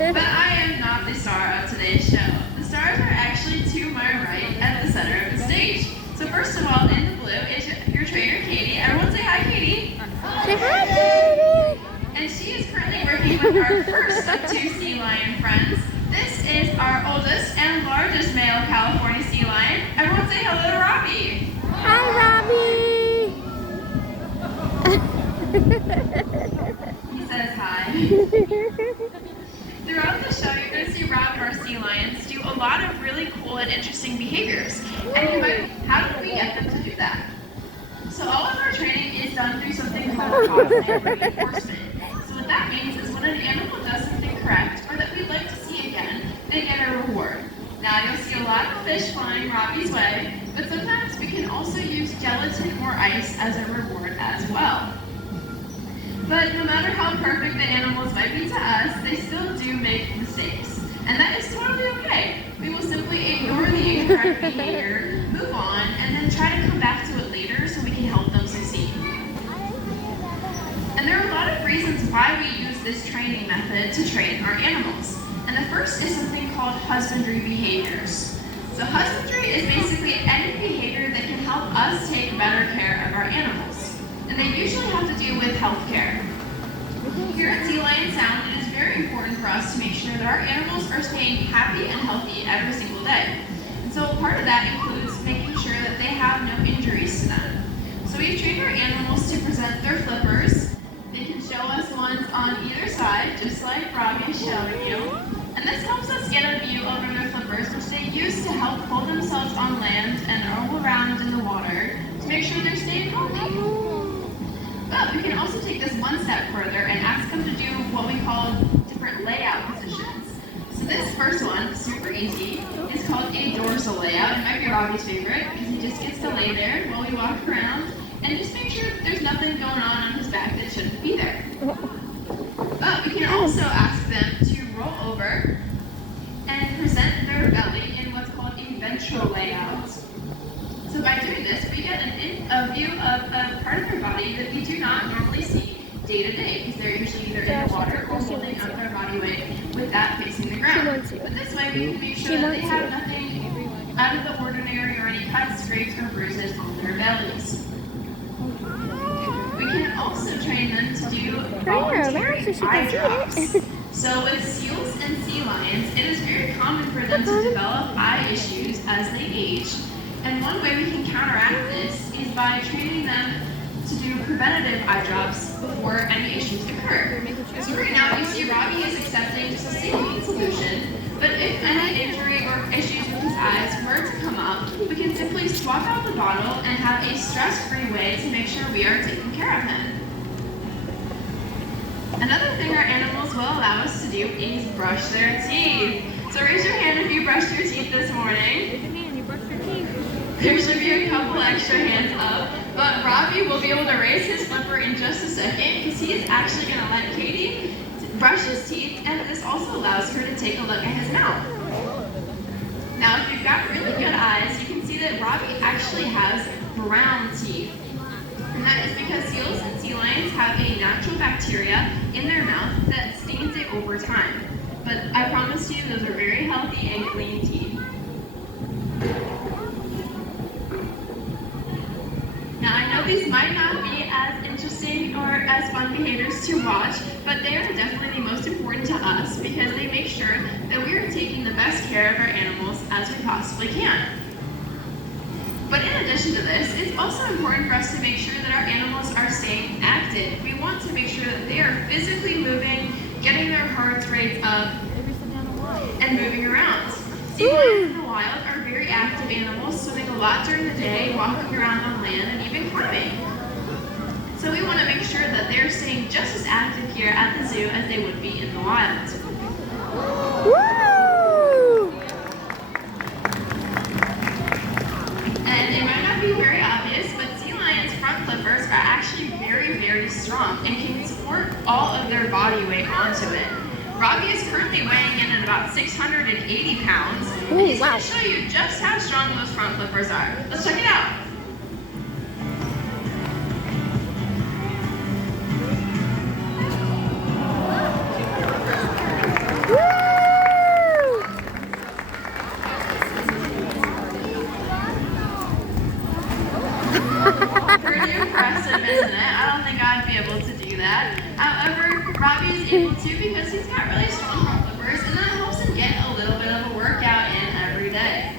But I am not the star of today's show. The stars are actually to my right at the center of the stage. So first of all, in the blue is your trainer, Katie. Everyone say hi, Katie. Say hi, Katie. And she is currently working with our first of two sea lion friends. This is our oldest and largest male California sea lion. Everyone say hello to Robbie. Hi, Robbie. He says hi. Throughout the show, you're going to see Robbie, our sea lions, do a lot of really cool and interesting behaviors. And you might, how do we get them to do that? So all of our training is done through something called positive reinforcement. So what that means is when an animal does something correct, or that we'd like to see again, they get a reward. Now you'll see a lot of fish flying Robbie's way, but sometimes we can also use gelatin or ice as a reward as well. But no matter how perfect the animals might be to us, they still do make mistakes. And that is totally okay. We will simply ignore the incorrect behavior, move on, and then try to come back to it later so we can help them succeed. And there are a lot of reasons why we use this training method to train our animals. And the first is something called husbandry behaviors. So husbandry is basically any behavior that can help us take better care of our animals. And they usually have to do with healthcare. Here at Sealion Sound, it is very important for us to make sure that our animals are staying happy and healthy every single day. And so part of that includes making sure that they have no injuries to them. So we've trained our animals to present their flippers. They can show us ones on either side, just like Robbie is showing you. And this helps us get a view over their flippers, which they use to help hold themselves on land and all around in the water to make sure they're staying healthy. But we can also take this one step further and ask them to do what we call different layout positions. So this first one, super easy, is called a dorsal layout. It might be Robbie's favorite because he just gets to lay there while we walk around and just make sure that there's nothing going on his back that shouldn't be there. But we can also ask them to roll over and present their belly in what's called a ventral layout. So by doing this, we get a view of a part of their body that we do not normally see day to day, because they're usually either in the water or holding up their body weight with that facing the ground. But this way we can make sure that they have nothing out of the ordinary or any cuts, scrapes, or bruises on their bellies. We can also train them to do voluntary eye drops. So with seals and sea lions, it is very common for them to develop eye issues as they age. And one way we can counteract this is by training them to do preventative eye drops before any issues occur. So right now you see Robbie is accepting just a saline solution, but if any injury or issues with his eyes were to come up, we can simply swap out the bottle and have a stress-free way to make sure we are taking care of him. Another thing our animals will allow us to do is brush their teeth. So raise your hand if you brushed your teeth this morning. There should be a couple extra hands up, but Robbie will be able to raise his flipper in just a second because he is actually going to let Katie brush his teeth, and this also allows her to take a look at his mouth. Now, if you've got really good eyes, you can see that Robbie actually has brown teeth. And that is because seals and sea lions have a natural bacteria in their mouth that stains it over time. But I promise you, those are very healthy and clean teeth. Now, I know these might not be as interesting or as fun behaviors to watch, but they are definitely the most important to us because they make sure that we are taking the best care of our animals as we possibly can. But in addition to this, it's also important for us to make sure that our animals are staying active. We want to make sure that they are physically moving, getting their heart rates up, and moving around. Sea lions in the wild are very active animals, swimming a lot during the day, walking around on land, and even climbing. So we want to make sure that they're staying just as active here at the zoo as they would be in the wild. And it might not be very obvious, but sea lions' front flippers are actually very, very strong and can support all of their body weight onto it. Robbie is currently weighing in at about 680 pounds, and he's going to show you just how strong those front flippers are. Let's check it out. Woo! aggressive, isn't it? I don't think I'd be able to do that. However, Robbie is able to because he's got really strong front flippers, and that helps him get a little bit of a workout in every day.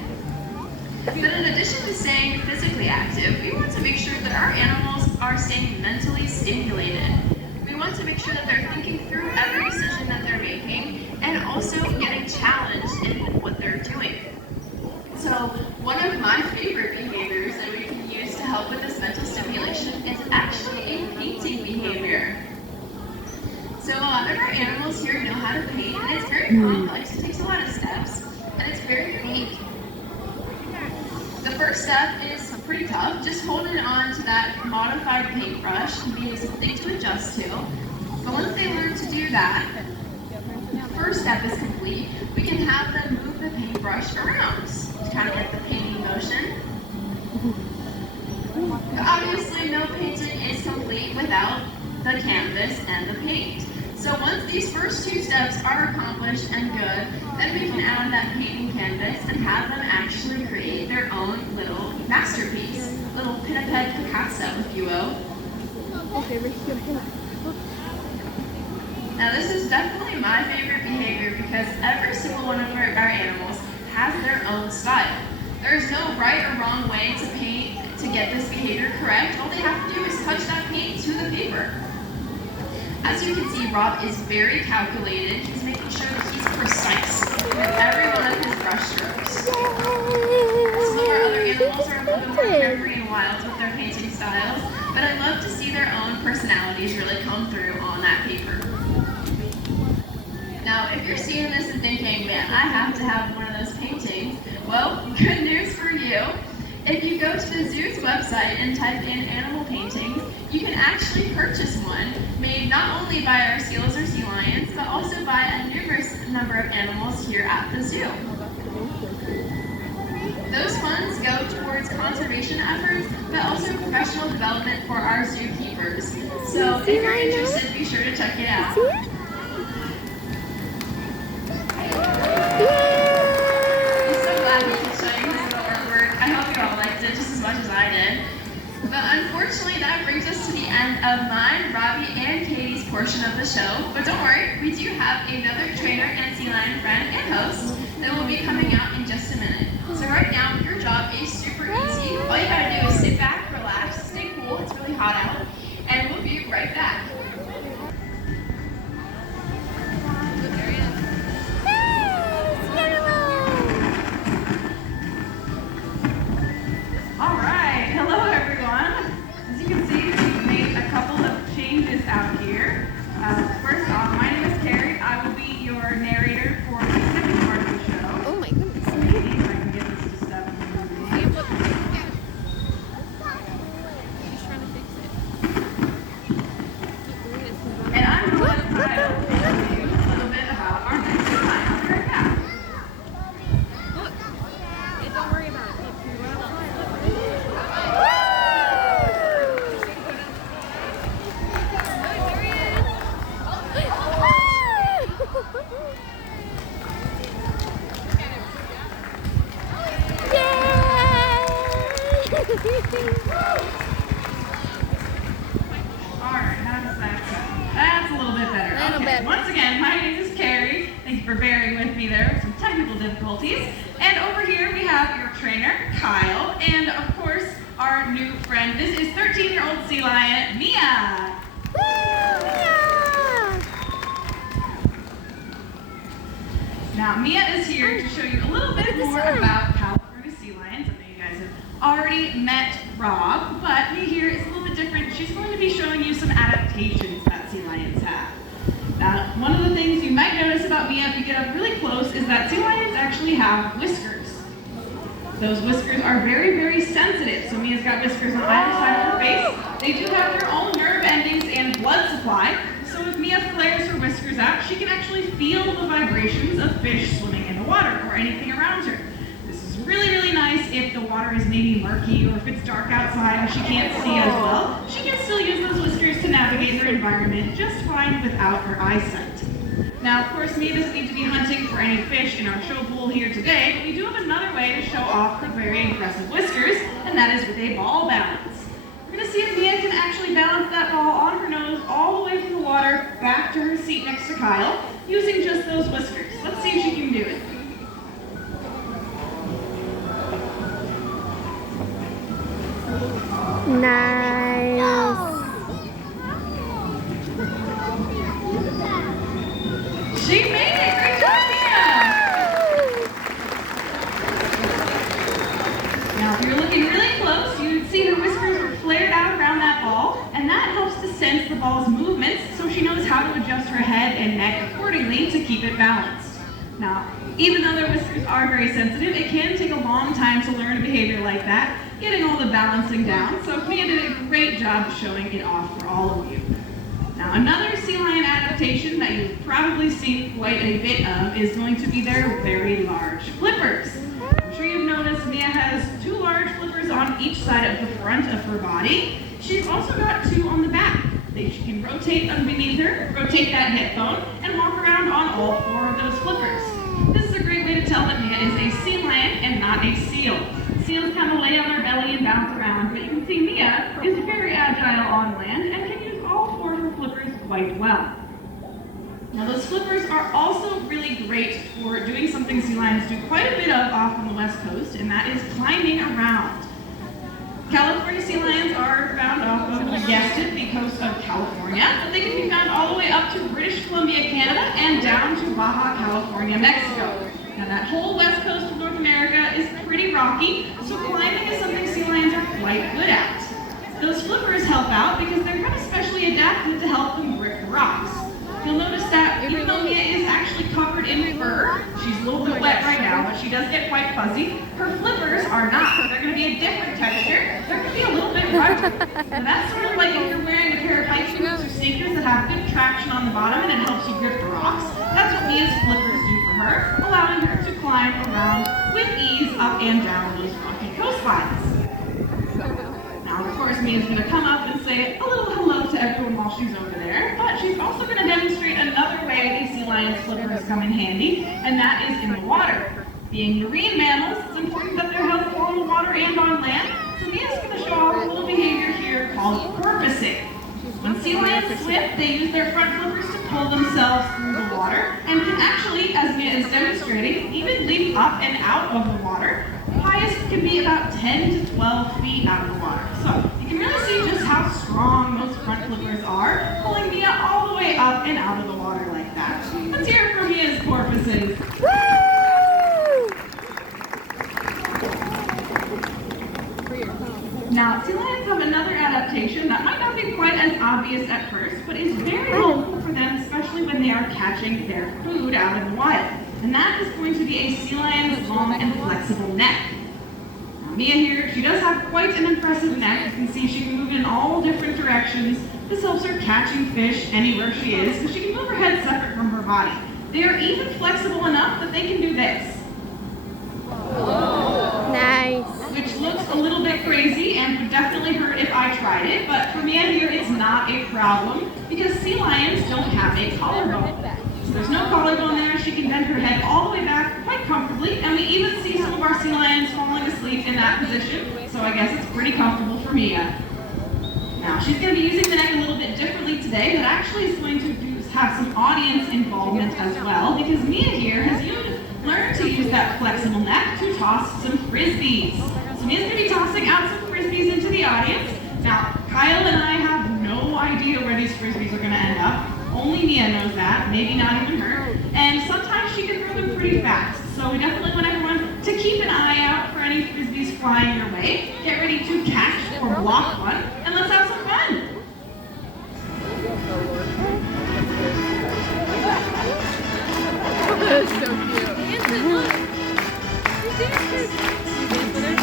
But in addition to staying physically active, we want to make sure that our animals are staying mentally stimulated. We want to make sure that they're thinking through every decision that they're making and also getting challenged in what they're doing. So one of my favorite behaviors that we can use to help with this mental stimulation is actually a painting behavior. So a lot of our animals here know how to paint, and it's very complex. It takes a lot of steps, and it's very unique. The first step is pretty tough, just holding on to that modified paintbrush can be something to adjust to. But once they learn to do that, the first step is complete. We can have them move the paintbrush around, kind of like the painting motion. But obviously, no painting is complete without the canvas and the paint. So once these first two steps are accomplished and good, then we can add that painting canvas and have them actually create their own little masterpiece, little Pinniped Picasso, if you will. Now this is definitely my favorite behavior because every single one of our animals has their own style. There's no right or wrong way to paint to get this behavior correct. All they have to do is touch that paint to the paper. As you can see, Rob is very calculated. He's making sure that he's precise with every one of his brush strokes. Some of our other animals are a little bit more carefree and wild with their painting styles, but I love to see their own personalities really come through on that paper. Now, if you're seeing this and thinking, man, I have to have one of those paintings, well, good news for you. If you go to the zoo's website and type in animal paintings, you can actually purchase one made not only by our seals or sea lions, but also by a numerous number of animals here at the zoo. Those funds go towards conservation efforts, but also professional development for our zookeepers. So if you're interested, be sure to check it out. But unfortunately, that brings us to the end of mine, Robbie, and Katie's portion of the show. But don't worry, we do have another trainer and sea lion friend and host that will be coming out in just a minute. So right now, your job is super easy. All you gotta do is sit back, relax, stay cool, it's really hot out, and we'll be right back. Out here. First off, my name is Carrie. I will be your narrator for the second part of the show. Oh my goodness. Maybe if I can get this to stop moving. And I'm going to let Kyle tell you a little bit about our next time. I'll be right back. Look. Don't worry about it. Look, you run outside. Alright, how does that sound? That's a little bit better. Okay. Once again, my name is Carrie. Thank you for bearing with me there with some technical difficulties. And over here we have your trainer, Kyle, and of course, our new friend. This is 13-year-old sea lion, Mia. Now, Mia is here to show you a little bit more about California sea lions. I know you guys have already met Rob, but Mia here is a little bit different. She's going to be showing you some adaptations that sea lions have. One of the things you might notice about Mia if you get up really close is that sea lions actually have whiskers. Those whiskers are very, very sensitive. So Mia's got whiskers on either side of her face. They do have their own nerve endings and blood supply. So if Mia flares her whiskers out, she can actually feel the vibrations of fish swimming in the water or anything around her. This is really, really nice if the water is maybe murky or if it's dark outside and she can't see as well. She can still use those whiskers to navigate her environment just fine without her eyesight. Now, of course, Mia doesn't need to be hunting for any fish in our show pool here today, but we do have another way to show off her very impressive whiskers, and that is with a ball balance. We're going to see if Mia can actually float all the way from the water back to her seat next to Kyle using just those whiskers. Let's see if she can do it. Nice. She made it! Great job, Mia! Now, if you're looking really close, you'd see her whiskers are flared out around that ball, and that helps to sense the ball's movements so she knows how to adjust her head and neck accordingly to keep it balanced. Now, even though their whiskers are very sensitive, it can take a long time to learn a behavior like that, getting all the balancing down, so Mia did a great job showing it off for all of you. Now, another sea lion adaptation that you've probably seen quite a bit of is going to be their very large flippers. I'm sure you've noticed Mia has 2 large flippers on each side of the front of her body. She's also got 2 on the back. She can rotate underneath her, rotate that hip bone, and walk around on all 4 of those flippers. This is a great way to tell that Mia is a sea lion and not a seal. Seals kind of lay on their belly and bounce around, but you can see Mia is very agile on land and can use all 4 of her flippers quite well. Now those flippers are also really great for doing something sea lions do quite a bit of off on the west coast, and that is climbing around. California sea lions are found off of, you guessed it, the coast of California, but they can be found all the way up to British Columbia, Canada, and down to Baja California, Mexico. Now that whole west coast of North America is pretty rocky, so climbing is something sea lions are quite good at. Those flippers help out because they're kind of specially adapted to help them grip rocks. You'll notice that even though Mia is actually covered in fur, she's a little bit wet right now, but she does get quite fuzzy, her flippers are not. They're going to be a different texture. They're going to be a little bit rubbery. Now that's sort of like if you're wearing a pair of hiking boots or sneakers that have good traction on the bottom and it helps you grip the rocks. That's what Mia's flippers do for her, allowing her to climb around with ease up and down those rocky coastlines. Now, of course, Mia's going to come up and say a little hello to everyone while she's over there, but she's also going to demonstrate another way a sea lion's flippers come in handy, and that is in the water. Being marine mammals, it's important that they're helpful on the water and on land, so Mia's going to show off a little behavior here called porpoising. When sea lions swim, they use their front flippers to pull themselves through the water, and can actually, as Mia is demonstrating, even leap up and out of the water. Highest can be about 10 to 12 feet out of the water. So you can really see just how strong those front flippers are, pulling Mia all the way up and out of the water like that. Let's hear it from Mia's porpoises. Now, sea lions have another adaptation that might not be quite as obvious at first, but is very helpful for them, especially when they are catching their food out in the wild. And that is going to be a sea lion's long and flexible neck. Now, Mia here, she does have quite an impressive neck. You can see she can move in all different directions. This helps her catching fish anywhere she is, because she can move her head separate from her body. They are even flexible enough that they can do this. Nice. Which looks a little bit crazy and would definitely hurt if I tried it, but for Mia here it's not a problem because sea lions don't have a collarbone. So there's no collarbone there, she can bend her head all the way back quite comfortably, and we even see some of our sea lions falling asleep in that position, so I guess it's pretty comfortable for Mia. Now she's going to be using the neck a little bit differently today, but actually is going to have some audience involvement as well, because Mia here has learned to use that flexible neck to toss some frisbees. So Mia's going to be tossing out some frisbees into the audience. Now, Kyle and I have no idea where these frisbees are going to end up. Only Mia knows that, maybe not even her. And sometimes she can throw them pretty fast. So we definitely want everyone to keep an eye out for any frisbees flying your way. Get ready to catch or block one, and let's have some fun. That is so cute. Hanson, look. She's dancing. You dance with her?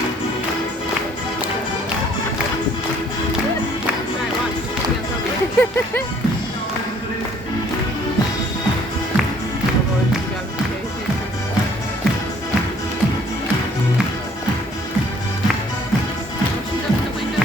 Alright, watch. Dance over here. She's up in the window.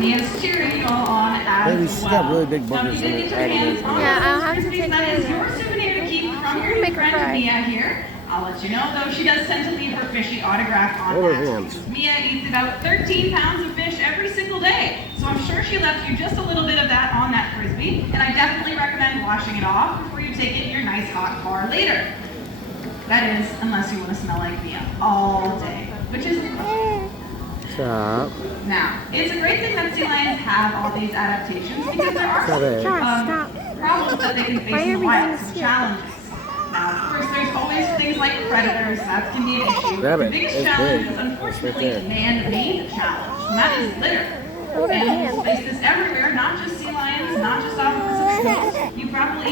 Mia's cheering you all on as Baby, she's well. got really big Now, if boogers you did in get her your hands on Yeah, I'll those have to Frisbees, take that care is of your that. souvenir to keep from your Make her friend cry. Mia here. I'll let you know, though, she does tend to leave her fishy autograph on Hold her that. hands. Mia eats about 13 pounds of fish every single day, so I'm sure she left you just a little bit of that on that Frisbee, and I definitely recommend washing it off before you take it in your nice hot car later. That is, unless you want to smell like Mia all day, which is Stop. now, it's a great thing that sea lions have all these adaptations because there are Stop it. Stop. problems that they can face Why in are the we wild, doing some this? challenges. Now, of course, there's always things like predators, that can be an issue. Grab The it. biggest It's challenge big. is It's unfortunately right a there. man-made challenge, and that is litter. Hold her Animals hand. face this everywhere, not just sea lions, not just off the Pacific coast. You probably